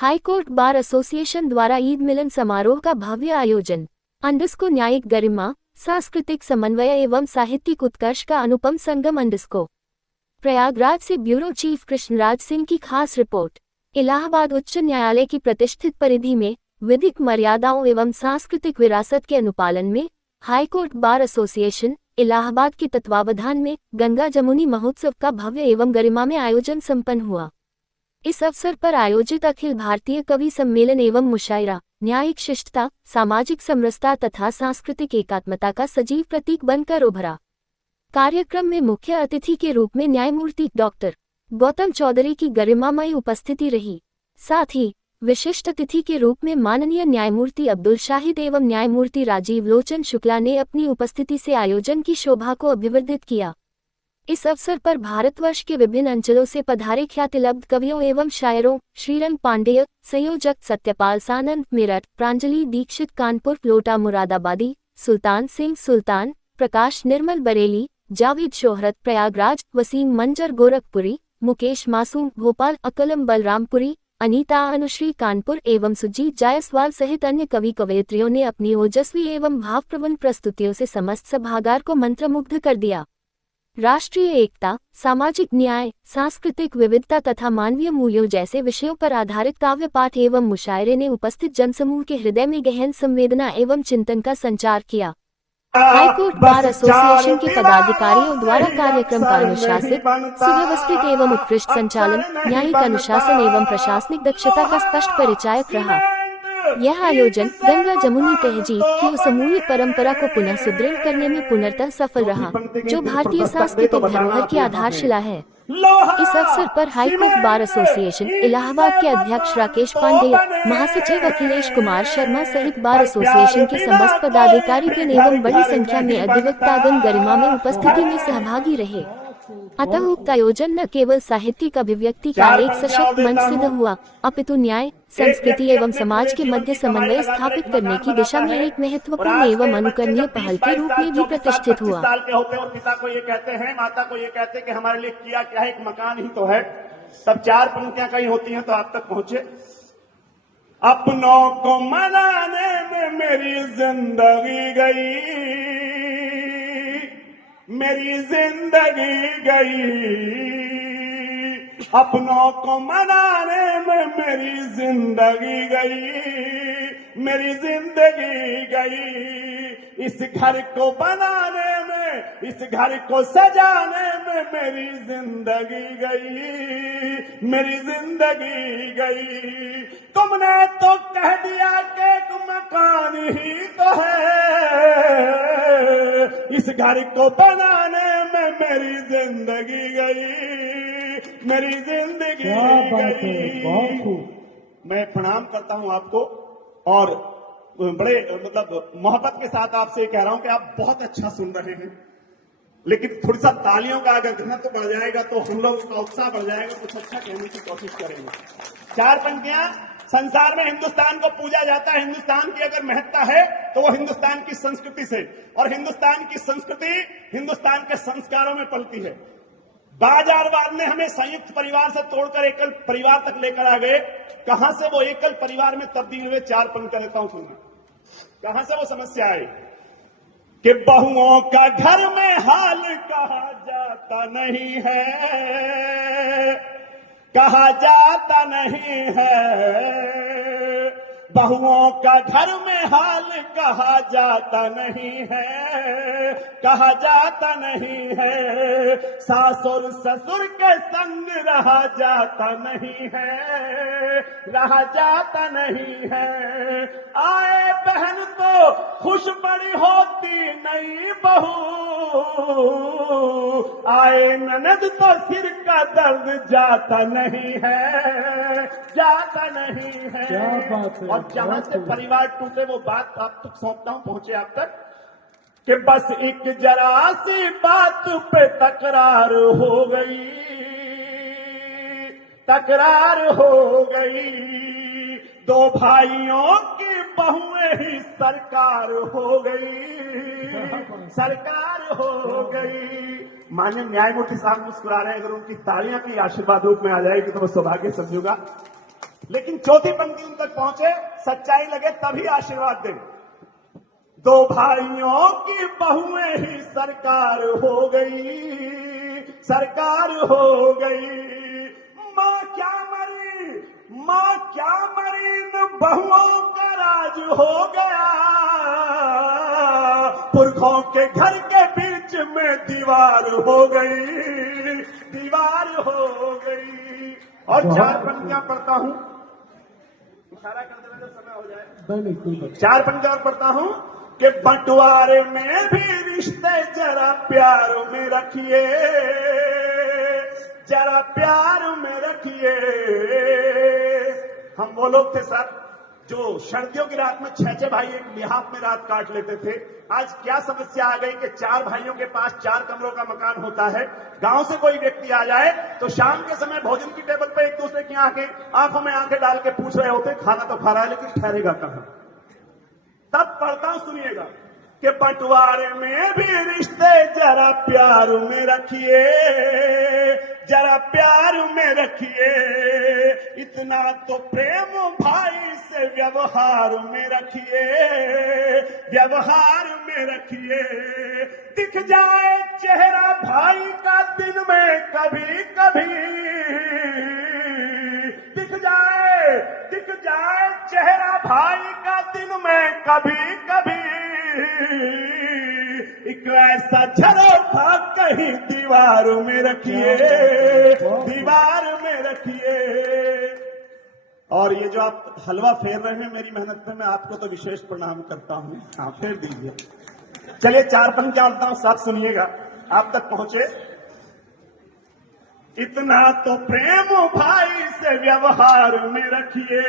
High court bar association द्वारा ईद मिलन समारोह का भव्य आयोजन। अंडस्को न्यायिक गरिमा, सांस्कृतिक समन्वय एवं साहित्यिक उत्कर्ष का अनुपम संगम। अंडस्को प्रयागराज से ब्यूरो चीफ कृष्णराज सिंह की खास रिपोर्ट। इलाहाबाद उच्च न्यायालय की प्रतिष्ठित परिधि में विधिक मर्यादाओं एवं सांस्कृतिक विरासत के अनुपालन में हाईकोर्ट बार एसोसिएशन इलाहाबाद के तत्वावधान में गंगा जमुनी महोत्सव का भव्य एवं गरिमा में आयोजन संपन्न हुआ। इस अवसर पर आयोजित अखिल भारतीय कवि सम्मेलन एवं मुशायरा न्यायिक शिष्टता, सामाजिक समरसता तथा सांस्कृतिक एकात्मता का सजीव प्रतीक बनकर उभरा। कार्यक्रम में मुख्य अतिथि के रूप में न्यायमूर्ति डॉक्टर गौतम चौधरी की गरिमामयी उपस्थिति रही। साथ ही विशिष्ट अतिथि के रूप में माननीय न्यायमूर्ति अब्दुल शाहिद एवं न्यायमूर्ति राजीव लोचन शुक्ला ने अपनी उपस्थिति से आयोजन की शोभा को अभिवर्धित किया। इस अवसर पर भारतवर्ष के विभिन्न अंचलों से पधारे ख्यातिलब्ध कवियों एवं शायरों श्रीरंग पांडेय, संयोजक सत्यपाल सानंद मेरठ, प्रांजलि दीक्षित कानपुर, लोटा मुरादाबादी, सुल्तान सिंह सुल्तान, प्रकाश निर्मल बरेली, जावेद शोहरत प्रयागराज, वसीम मंजर गोरखपुरी, मुकेश मासूम भोपाल, अकलम बलरामपुरी, अनीता अनुश्री कानपुर एवं सुजीत जायसवाल सहित अन्य कवि कवयित्रियों ने अपनी ओजस्वी एवं भावप्रवण प्रस्तुतियों से समस्त सभागार को मंत्रमुग्ध कर दिया। राष्ट्रीय एकता, सामाजिक न्याय, सांस्कृतिक विविधता तथा मानवीय मूल्यों जैसे विषयों पर आधारित काव्य पाठ एवं मुशायरे ने उपस्थित जनसमूह के हृदय में गहन संवेदना एवं चिंतन का संचार किया। हाईकोर्ट बार एसोसिएशन के पदाधिकारियों द्वारा कार्यक्रम का अनुशासित, सुव्यवस्थित एवं उत्कृष्ट संचालन, न्यायिक अनुशासन एवं प्रशासनिक दक्षता का स्पष्ट परिचायक रहा। यह आयोजन गंगा जमुनी तहजीब की उस अमूल्य परंपरा को पुनः सुदृढ़ करने में पूर्णतः सफल रहा, जो भारतीय सांस्कृतिक धरोहर की आधारशिला है। इस अवसर पर हाईकोर्ट बार एसोसिएशन इलाहाबाद के अध्यक्ष राकेश पांडेय, महासचिव अखिलेश कुमार शर्मा सहित बार एसोसिएशन के समस्त पदाधिकारीगण एवं बड़ी संख्या में अधिवक्तागण गरिमा में उपस्थिति में सहभागी रहे। अतः उक्त आयोजन न केवल साहित्यिक अभिव्यक्ति का एक सशक्त मंच सिद्ध हुआ, अपितु न्याय, संस्कृति एवं समाज के मध्य समन्वय स्थापित करने की दिशा में एक महत्वपूर्ण एवं अनुकरणीय पहल के रूप में भी प्रतिष्ठित हुआ। साल के होते और पिता को ये कहते हैं, माता को ये कहते हैं कि हमारे लिए किया क्या है, एक मकान ही तो है। तब चार पंक्तियां कहीं होती हैं तो आप तक पहुंचे। अपनों को मनाने में मेरी जिंदगी गई, मेरी जिंदगी गई, अपनों को मनाने में मेरी जिंदगी गई, मेरी जिंदगी गई। इस घर को बनाने में, इस घर को सजाने में मेरी जिंदगी गई, मेरी जिंदगी गई। तुमने तो कह दिया कि एक मकान ही तो है, इस घर को बनाने में मेरी जिंदगी गई, मेरी जिंदगी गई। मैं प्रणाम करता हूं आपको और बड़े मोहब्बत के साथ आपसे कह रहा हूं कि आप बहुत अच्छा सुन रहे हैं, लेकिन थोड़ी सा तालियों का अगर घनत्व बढ़ जाएगा तो हम लोग का उत्साह बढ़ जाएगा, कुछ अच्छा कहने की कोशिश करेंगे। चार पंक्तियां। संसार में हिंदुस्तान को पूजा जाता है। हिंदुस्तान की अगर महत्ता है तो वो हिंदुस्तान की संस्कृति से, और हिंदुस्तान की संस्कृति हिंदुस्तान के संस्कारों में पलती है। बाजारवाद ने हमें संयुक्त परिवार से तोड़कर एकल परिवार तक लेकर आ गए। कहां से वो एकल परिवार में तब्दील हुए? चार पंक्तियां लेता हूं सुनना। कहां से वो समस्या आई कि बहुओं का घर में हाल कहा जाता नहीं है, कहा जाता नहीं है। बहुओं का घर में हाल कहा जाता नहीं है, कहा जाता नहीं है। सास और ससुर के संग रहा जाता नहीं है, रहा जाता नहीं है। आए बहन तो खुश बड़ी होती नई बहू, आए ननद तो सिर का दर्द जाता नहीं है, जाता नहीं है। क्या बात है। और जहां से परिवार टूटे वो बात आप तक सौंपता हूं, पहुंचे आप तक कि बस एक जरा सी बात पे तकरार हो गई, तकरार हो गई। दो भाइयों की बहुएं ही सरकार हो गई, सरकार हो गई। माननीय न्यायमूर्ति साहब मुस्कुरा रहे हैं, अगर उनकी तालियां भी आशीर्वाद रूप में आ जाएगी तो मैं सौभाग्य समझूंगा। लेकिन चौथी पंक्ति उन तक पहुंचे, सच्चाई लगे तभी आशीर्वाद दें। दो भाइयों की बहुएं ही सरकार हो गई, सरकार हो गई। मां क्या मरी, मां क्या मरी, इन बहुओं का राज हो गया। पुरखों के घर के बीच में दीवार हो गई, दीवार हो गई। और चार पंक्तियां पढ़ता हूं, इशारा कर देना जब समय हो जाए। चार पंक्तियां और पढ़ता हूं कि बंटवारे में भी रिश्ते जरा प्यार में रखिए, जरा प्यार में रखिए। हम वो लोग थे सर जो सर्दियों की रात में 6 भाई एक लिहाफ में रात काट लेते थे। आज क्या समस्या आ गई कि 4 भाइयों के पास 4 कमरों का मकान होता है। गांव से कोई व्यक्ति आ जाए तो शाम के समय भोजन की टेबल पे एक दूसरे की आंखों में आंखें डाल के पूछ रहे होते, खाना तो खा रहा है लेकिन ठहरेगा कहां। तब पढ़ता हूं, सुनिएगा कि बंटवारे में भी रिश्ते जरा प्यार में रखिए, जरा प्यार में रखिए। इतना तो प्रेम भाई से व्यवहार में रखिए, व्यवहार में रखिए। दिख जाए चेहरा भाई का दिन में कभी कभी, दिख जाए चेहरा भाई का दिन में कभी कभी। एक ऐसा झरोखा कहीं दीवार में रखिए, दीवार में रखिए। और ये जो आप हलवा फेर रहे हैं मेरी मेहनत पे, मैं आपको तो विशेष प्रणाम करता हूं। हाँ, फेर दीजिए। चलिए 4 पंक्तियां पढ़ता हूं, सब सुनिएगा, आप तक पहुंचे। इतना तो प्रेम भाई से व्यवहार में रखिए,